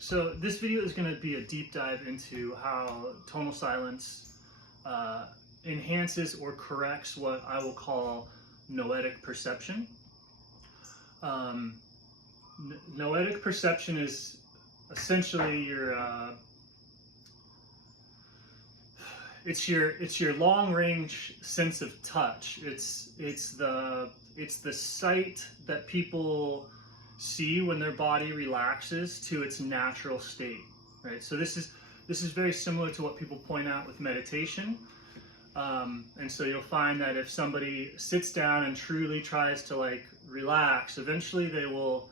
So this video is going to be a deep dive into how tonal silence enhances or corrects what I will call noetic perception. Noetic perception is essentially your long range sense of touch. It's the sight that people see when their body relaxes to its natural state, right? So this is very similar to what people point out with meditation. And so you'll find that if somebody sits down and truly tries to relax, eventually they will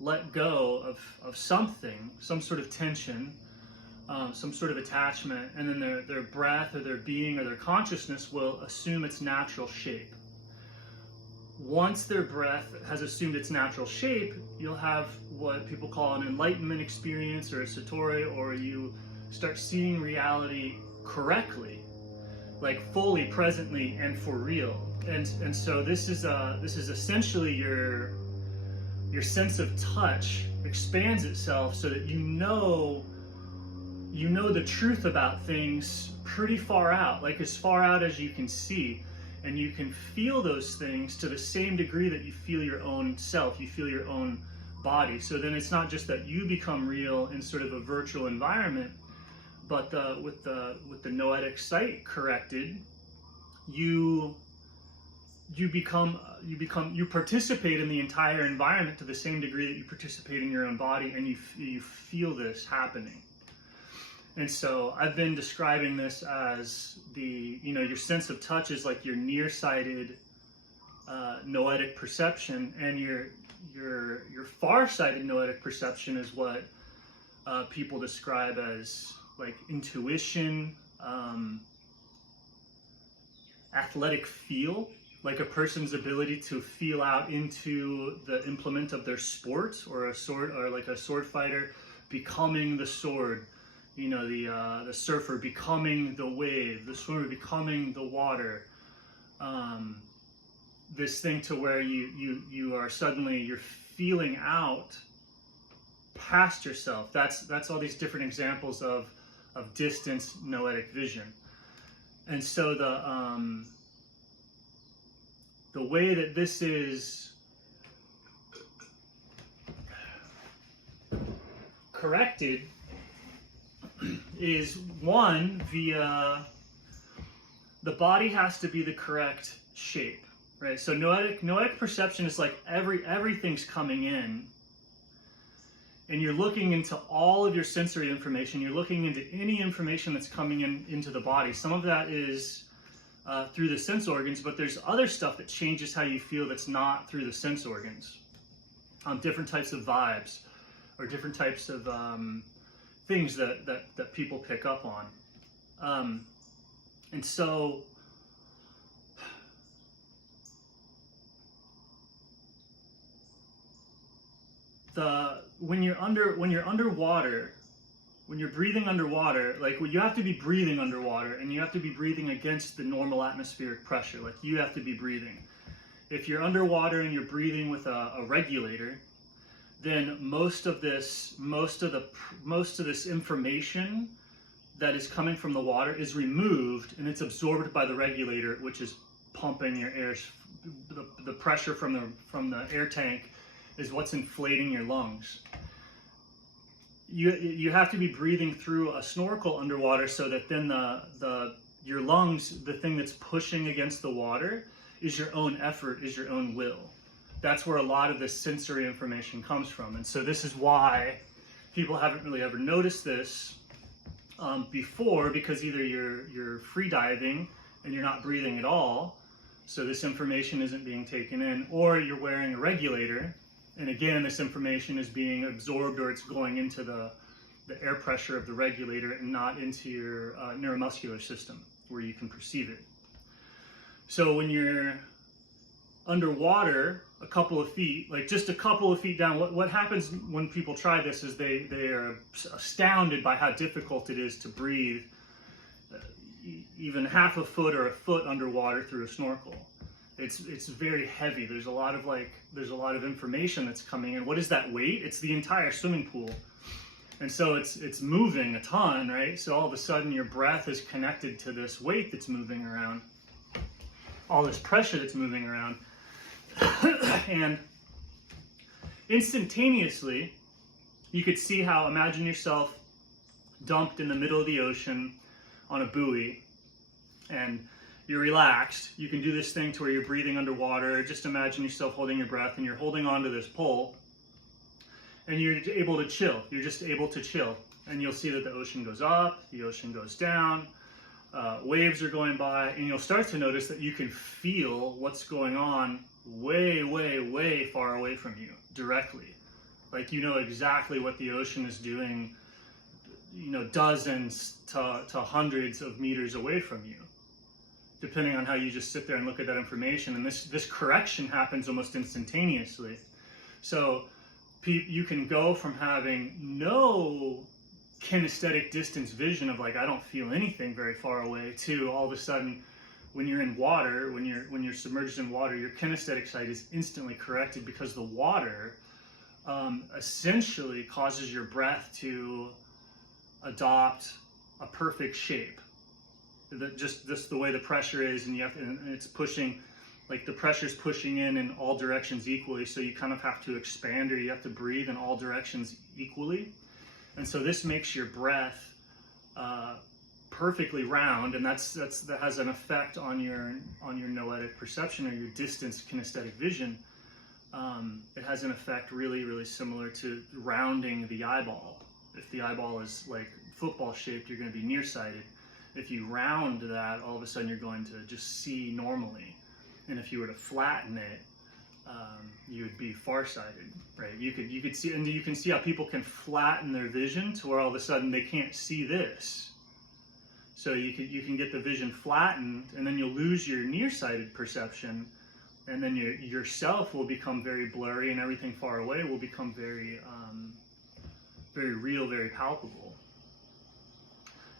let go of something, some sort of tension, some sort of attachment, and then their breath or their being or their consciousness will assume its natural shape. Once their breath has assumed its natural shape, you'll have what people call an enlightenment experience or a satori, or you start seeing reality correctly, like fully, presently, and for real. And so this is essentially your sense of touch expands itself so that you know the truth about things pretty far out, like as far out as you can see. And you can feel those things to the same degree that you feel your own self, you feel your own body. So then it's not just that you become real in sort of a virtual environment, but with the noetic sight corrected, you participate in the entire environment to the same degree that you participate in your own body, and you feel this happening. And so I've been describing this as your sense of touch is like your nearsighted noetic perception, and your far-sighted noetic perception is what people describe as like intuition, athletic feel, like a person's ability to feel out into the implement of their sport, or a sword, or like a sword fighter becoming the sword. The surfer becoming the wave, the swimmer becoming the water. This thing to where you are suddenly, you're feeling out past yourself. That's all these different examples of distance noetic vision. And so the way that this is corrected is, one, via the body has to be the correct shape, right? So noetic perception is like everything's coming in, and you're looking into all of your sensory information. You're looking into any information that's coming into the body. Some of that is through the sense organs, but there's other stuff that changes how you feel that's not through the sense organs. Different types of vibes, or different types of things that people pick up on. And so when you're underwater, when you're breathing underwater, like you have to be breathing underwater, and you have to be breathing against the normal atmospheric pressure. Like you have to be breathing. If you're underwater and you're breathing with a regulator, then most of this information that is coming from the water is removed, and it's absorbed by the regulator, which is pumping your air. The pressure from the air tank is what's inflating your lungs. You have to be breathing through a snorkel underwater, so that then your lungs, the thing that's pushing against the water, is your own effort, is your own will. That's where a lot of this sensory information comes from. And so this is why people haven't really ever noticed this before, because either you're free diving and you're not breathing at all, so this information isn't being taken in, or you're wearing a regulator, and again this information is being absorbed, or it's going into the air pressure of the regulator and not into your neuromuscular system where you can perceive it. So when you're underwater a couple of feet, like just a couple of feet down, what happens when people try this is they are astounded by how difficult it is to breathe even half a foot or a foot underwater through a snorkel. It's very heavy. There's a lot of information that's coming in. What is that weight? It's the entire swimming pool. And so it's moving a ton, right? So all of a sudden your breath is connected to this weight that's moving around, all this pressure that's moving around. And instantaneously, you could see how, imagine yourself dumped in the middle of the ocean on a buoy, and you're relaxed. You can do this thing to where you're breathing underwater. Just imagine yourself holding your breath, and you're holding onto this pole, and you're able to chill. You're just able to chill. And you'll see that the ocean goes up, the ocean goes down, waves are going by, and you'll start to notice that you can feel what's going on way, way, way far away from you, directly. Like you know exactly what the ocean is doing, you know, dozens to hundreds of meters away from you, depending on how you just sit there and look at that information. And this correction happens almost instantaneously. So you can go from having no kinesthetic distance vision of like, I don't feel anything very far away, to all of a sudden when you're in water, when you're submerged in water, your kinesthetic sight is instantly corrected, because the water essentially causes your breath to adopt a perfect shape. Just the way the pressure is, and it's pushing, like the pressure's pushing in all directions equally, so you kind of have to expand, or you have to breathe in all directions equally. And so this makes your breath perfectly round, and that has an effect on your noetic perception, or your distance kinesthetic vision. It has an effect really, really similar to rounding the eyeball. If the eyeball is like football shaped, you're going to be nearsighted. If you round that, all of a sudden you're going to just see normally. And if you were to flatten it, you would be farsighted, right? You could see, and you can see how people can flatten their vision to where all of a sudden they can't see this. So you can get the vision flattened, and then you'll lose your nearsighted perception, and then yourself will become very blurry, and everything far away will become very very real, very palpable.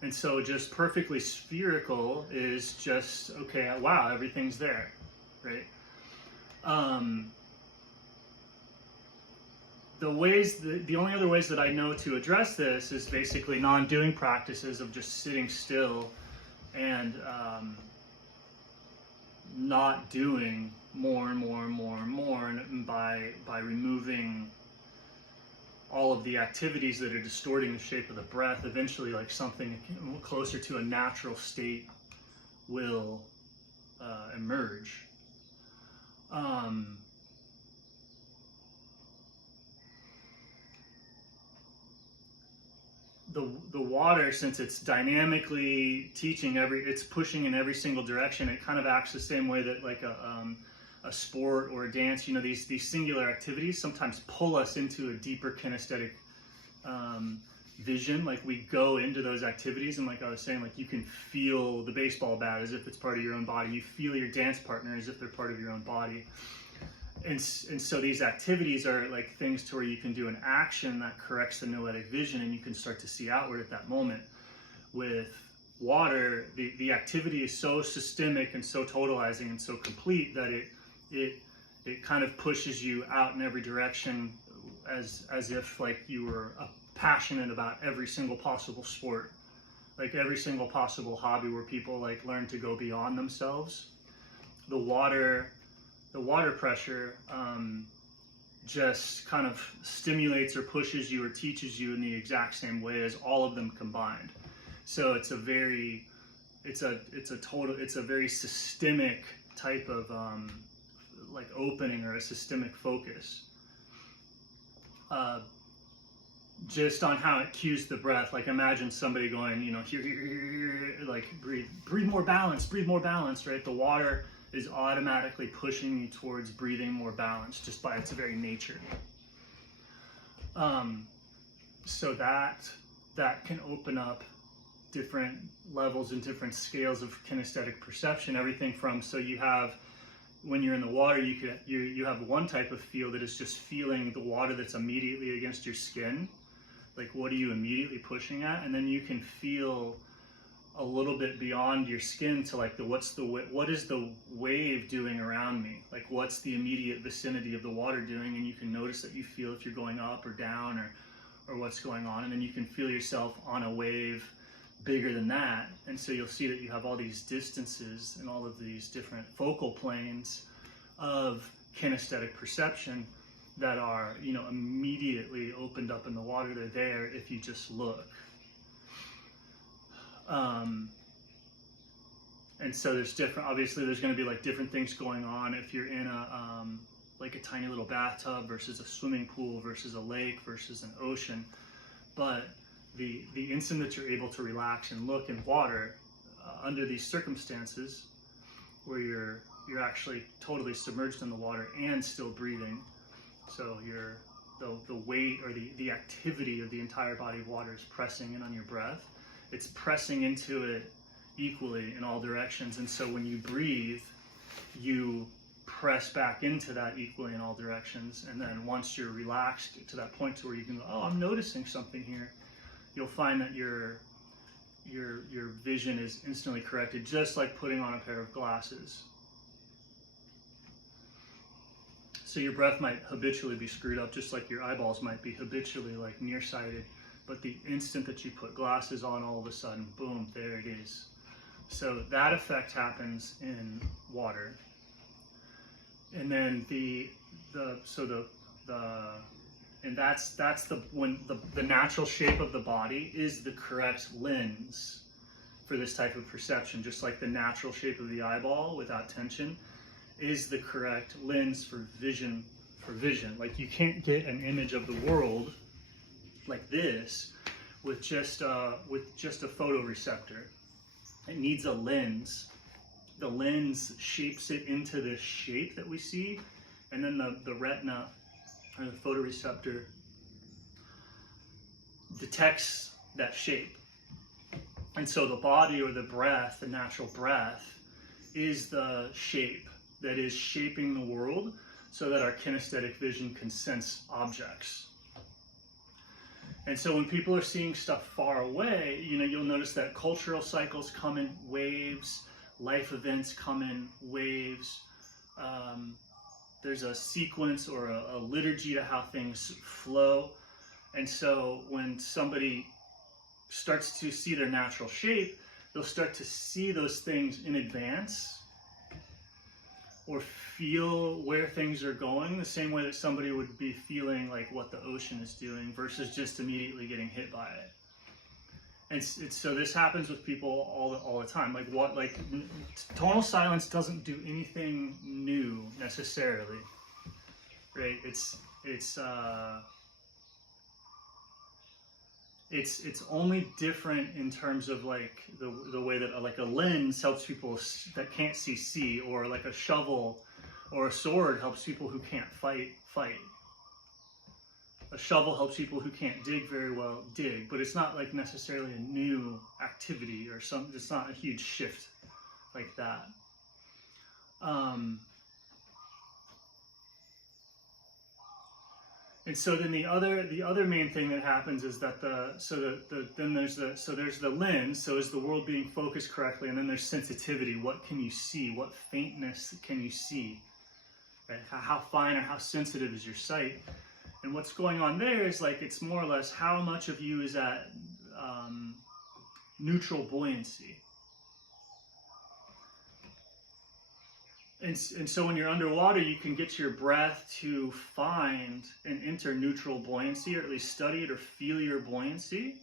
And so just perfectly spherical is just, okay, wow, everything's there, right? The only other ways that I know to address this is basically non-doing practices of just sitting still and not doing more and more and more and more, and by removing all of the activities that are distorting the shape of the breath, eventually like something closer to a natural state will emerge. The water, since it's dynamically teaching it's pushing in every single direction, it kind of acts the same way that like a sport or a dance, you know, these singular activities sometimes pull us into a deeper kinesthetic vision. Like we go into those activities, and like I was saying, like you can feel the baseball bat as if it's part of your own body. You feel your dance partner as if they're part of your own body. And so these activities are like things to where you can do an action that corrects the noetic vision, and you can start to see outward at that moment. With water, the activity is so systemic and so totalizing and so complete that it kind of pushes you out in every direction, as if like you were passionate about every single possible sport, like every single possible hobby where people like learn to go beyond themselves. The water pressure just kind of stimulates or pushes you or teaches you in the exact same way as all of them combined. So it's a very systemic type of like opening, or a systemic focus, just on how it cues the breath. Like imagine somebody going, you know, here, like breathe more balance, right? The water is automatically pushing you towards breathing more balance just by its very nature. So that can open up different levels and different scales of kinesthetic perception. Everything from, so you have, when you're in the water, you have one type of feel that is just feeling the water that's immediately against your skin. Like what are you immediately pushing at? And then you can feel a little bit beyond your skin to like what is the wave doing around me? Like what's the immediate vicinity of the water doing? And you can notice that you feel if you're going up or down, or what's going on, and then you can feel yourself on a wave bigger than that, and so you'll see that you have all these distances and all of these different focal planes of kinesthetic perception that are, you know, immediately opened up in the water. They're there if you just look. And so there's different, obviously there's going to be like different things going on if you're in a like a tiny little bathtub versus a swimming pool versus a lake versus an ocean. But the instant that you're able to relax and look in water under these circumstances where you're actually totally submerged in the water and still breathing, so the weight or the activity of the entire body of water is pressing in on your breath. It's pressing into it equally in all directions, and so when you breathe, you press back into that equally in all directions. And then once you're relaxed to that point to where you can go, oh, I'm noticing something here, you'll find that your vision is instantly corrected, just like putting on a pair of glasses. So your breath might habitually be screwed up, just like your eyeballs might be habitually like nearsighted, but the instant that you put glasses on, all of a sudden, boom, there it is. So that effect happens in water. And then when the natural shape of the body is the correct lens for this type of perception, just like the natural shape of the eyeball without tension is the correct lens for vision. Like you can't get an image of the world like this with just a photoreceptor. It needs a lens. The lens shapes it into this shape that we see, and then the retina or the photoreceptor detects that shape. And so the body or the breath, the natural breath, is the shape that is shaping the world so that our kinesthetic vision can sense objects. And so when people are seeing stuff far away, you know, you'll notice that cultural cycles come in waves, life events come in waves. There's a sequence or a liturgy to how things flow. And so when somebody starts to see their natural shape, they'll start to see those things in advance or feel where things are going the same way that somebody would be feeling like what the ocean is doing versus just immediately getting hit by it. And so this happens with people all the time. Like tonal silence doesn't do anything new necessarily, right? It's only different in terms of like the way that like a lens helps people that can't see, or like a shovel or a sword helps people who can't fight. A shovel helps people who can't dig very well dig, but it's not like necessarily a new activity or something. It's not a huge shift like that. And so then the other main thing that happens is that there's the lens. So is the world being focused correctly? And then there's sensitivity. What can you see? What faintness can you see? Right? How fine or how sensitive is your sight? And what's going on there is like it's more or less how much of you is at neutral buoyancy. And so when you're underwater, you can get your breath to find and enter neutral buoyancy, or at least study it or feel your buoyancy.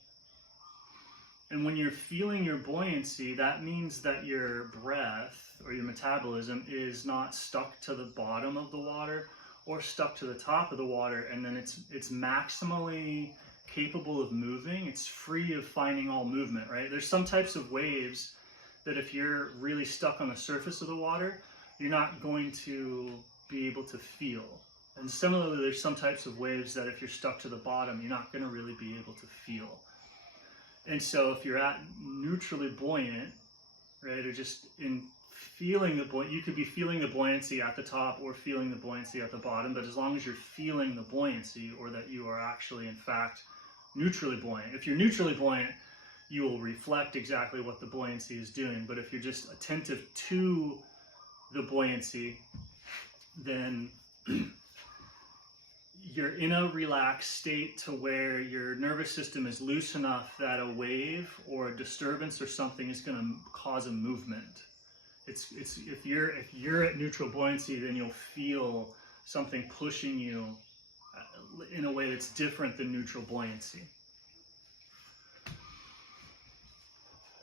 And when you're feeling your buoyancy, that means that your breath or your metabolism is not stuck to the bottom of the water or stuck to the top of the water, and then it's maximally capable of moving. It's free of finding all movement, right? There's some types of waves that if you're really stuck on the surface of the water, you're not going to be able to feel. And similarly, there's some types of waves that if you're stuck to the bottom, you're not going to really be able to feel. And so if you're at neutrally buoyant, right, or just in feeling the buoyancy, you could be feeling the buoyancy at the top or feeling the buoyancy at the bottom, but as long as you're feeling the buoyancy, or that you are actually, in fact, neutrally buoyant. If you're neutrally buoyant, you will reflect exactly what the buoyancy is doing. But if you're just attentive to the buoyancy, then you're in a relaxed state to where your nervous system is loose enough that a wave or a disturbance or something is going to cause a movement. It's if you're at neutral buoyancy, then you'll feel something pushing you in a way that's different than neutral buoyancy.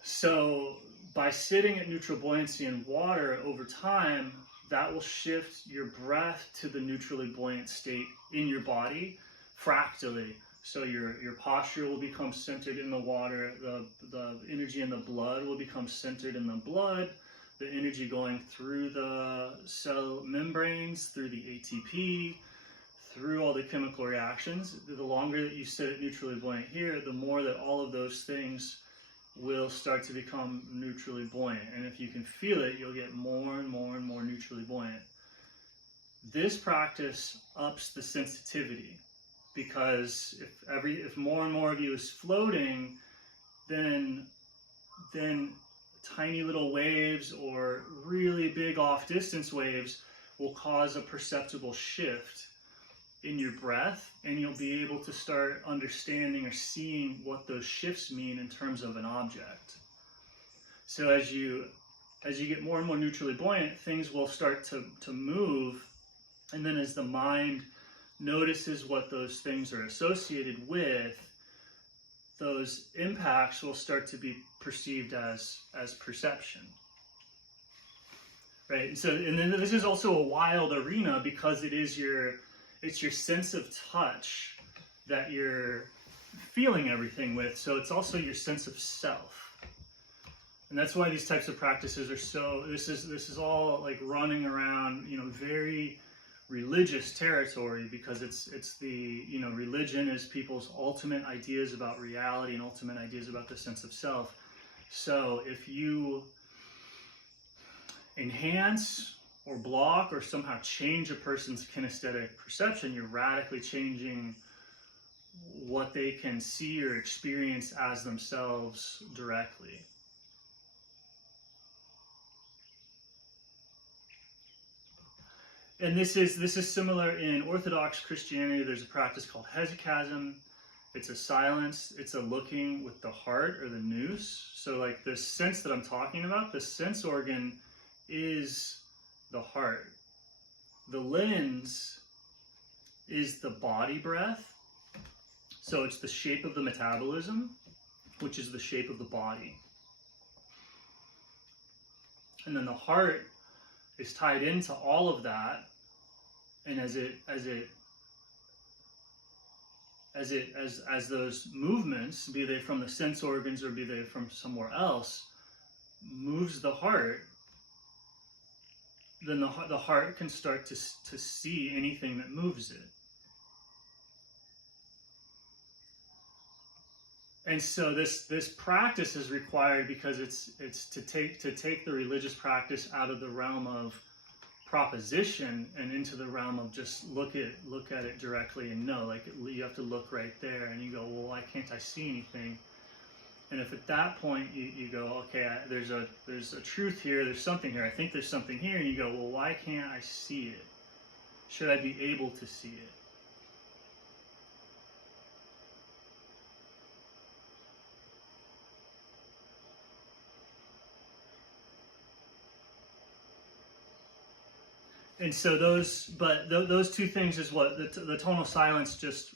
So by sitting at neutral buoyancy in water over time, that will shift your breath to the neutrally buoyant state in your body fractally. So your posture will become centered in the water, the energy in the blood will become centered in the blood, the energy going through the cell membranes, through the ATP, through all the chemical reactions. The longer that you sit at neutrally buoyant here, the more that all of those things will start to become neutrally buoyant. And if you can feel it, you'll get more and more and more neutrally buoyant. This practice ups the sensitivity, because if more and more of you is floating, then tiny little waves or really big off distance waves will cause a perceptible shift in your breath, and you'll be able to start understanding or seeing what those shifts mean in terms of an object. So as you get more and more neutrally buoyant, things will start to move, and then as the mind notices what those things are associated with, those impacts will start to be perceived as perception. Right? And then this is also a wild arena, because it's your sense of touch that you're feeling everything with. So it's also your sense of self. And that's why these types of practices are so, this is all like running around, very religious territory, because it's the, religion is people's ultimate ideas about reality and ultimate ideas about the sense of self. So if you enhance or block or somehow change a person's kinesthetic perception, you're radically changing what they can see or experience as themselves directly. And this is similar in Orthodox Christianity. There's a practice called hesychasm. It's a silence, it's a looking with the heart or the nous. So like the sense that I'm talking about, the sense organ is the heart. The lens is the body breath. So it's the shape of the metabolism, which is the shape of the body. And then the heart is tied into all of that. And as those movements, be they from the sense organs or be they from somewhere else, moves the heart, then the heart can start to see anything that moves it. And so this practice is required because it's to take the religious practice out of the realm of proposition and into the realm of just look at it directly and know. Like, you have to look right there, and you go, well, why can't I see anything? And if at that point you go, okay, there's a truth here, there's something here, I think there's something here, and you go, well, why can't I see it? Should I be able to see it? And so those two things is what the tonal silence just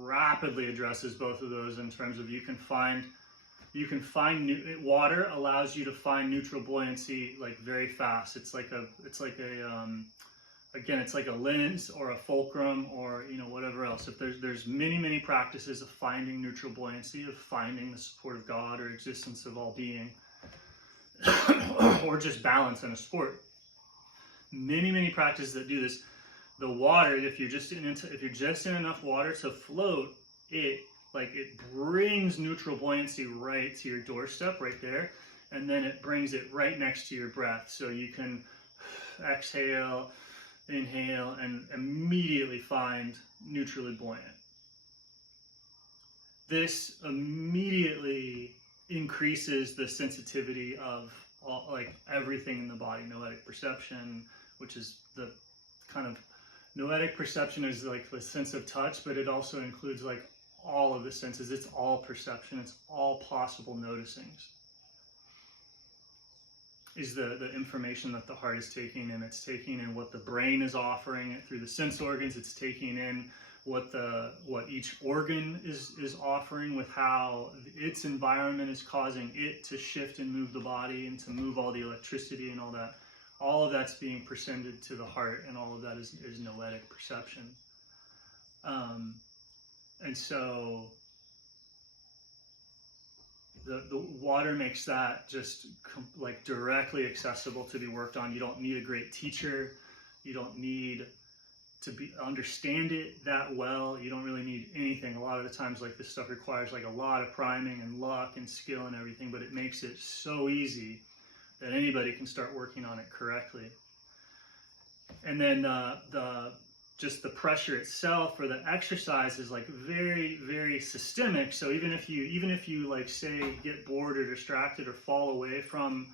rapidly addresses both of those, in terms of you can find water allows you to find neutral buoyancy like very fast. It's like a lens or a fulcrum or whatever else. If there's many practices of finding neutral buoyancy, of finding the support of God or existence of all being, or just balance in a sport. Many practices that do this. The water, if you're just in enough water to float, it brings neutral buoyancy right to your doorstep, right there, and then it brings it right next to your breath, so you can exhale, inhale, and immediately find neutrally buoyant. This immediately increases the sensitivity of everything in the body, noetic perception, which is the kind of Noetic perception is like the sense of touch, but it also includes like all of the senses. It's all perception. It's all possible noticings. Is the information that the heart is taking in. It's taking in what the brain is offering it through the sense organs. It's taking in what each organ is offering, with how its environment is causing it to shift and move the body and to move all the electricity and all that. All of that's being presented to the heart, and all of that is noetic perception. And so the water makes that just like directly accessible to be worked on. You don't need a great teacher. You don't need to understand it that well. You don't really need anything. A lot of the times, like, this stuff requires like a lot of priming and luck and skill and everything, but it makes it so easy that anybody can start working on it correctly. And then just the pressure itself for the exercise is like very, very systemic. So even if you like, say, get bored or distracted or fall away from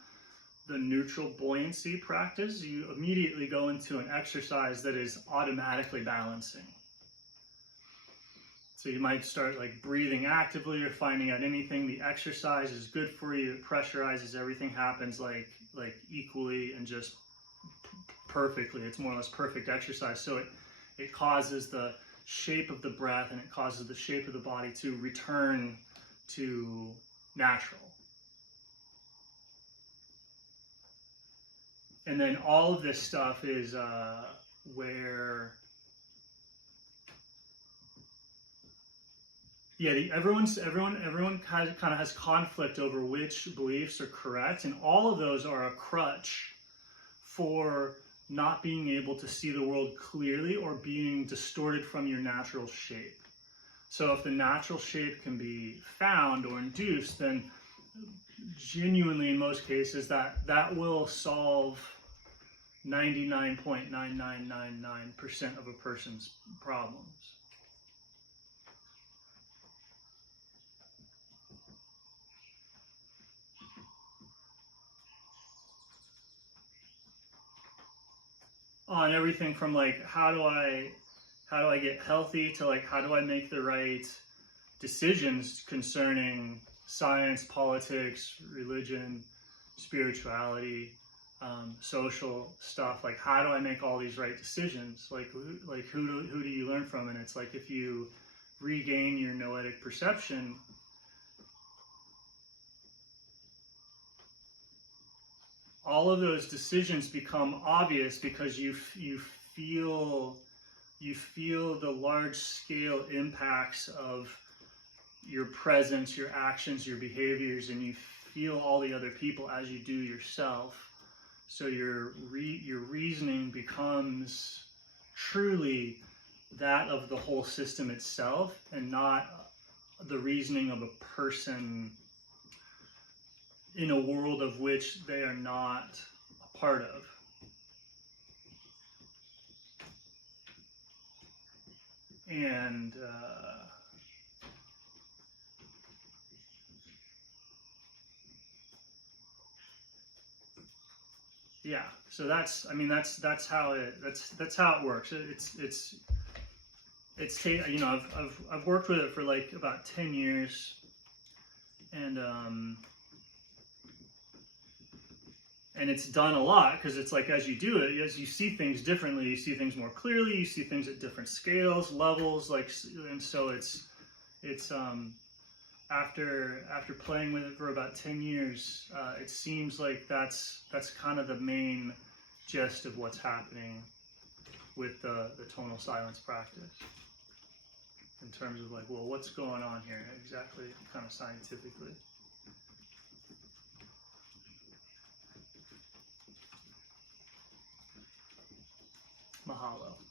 the neutral buoyancy practice, you immediately go into an exercise that is automatically balancing. So you might start like breathing actively or finding out anything. The exercise is good for you. It pressurizes. Everything happens like equally and just perfectly. It's more or less perfect exercise. So it causes the shape of the breath, and it causes the shape of the body to return to natural. And then all of this stuff is where, everyone kind of has conflict over which beliefs are correct, and all of those are a crutch for not being able to see the world clearly or being distorted from your natural shape. So if the natural shape can be found or induced, then genuinely in most cases that will solve 99.9999% of a person's problems. On everything from like how do I get healthy to like how do I make the right decisions concerning science, politics, religion, spirituality, social stuff. Like, how do I make all these right decisions? Like who do you learn from? And it's like, if you regain your noetic perception, all of those decisions become obvious because you feel the large scale impacts of your presence, your actions, your behaviors, and you feel all the other people as you do yourself. So your reasoning becomes truly that of the whole system itself, and not the reasoning of a person in a world of which they are not a part of. And yeah, so that's how it works. It's you know, I've worked with it for like about 10 years, and it's done a lot, because it's like, as you do it, as you see things differently, you see things more clearly, you see things at different scales, levels, like, and so it's after playing with it for about 10 years, it seems like that's kind of the main gist of what's happening with the tonal silence practice, in terms of like, well, what's going on here exactly, kind of scientifically. Mahalo.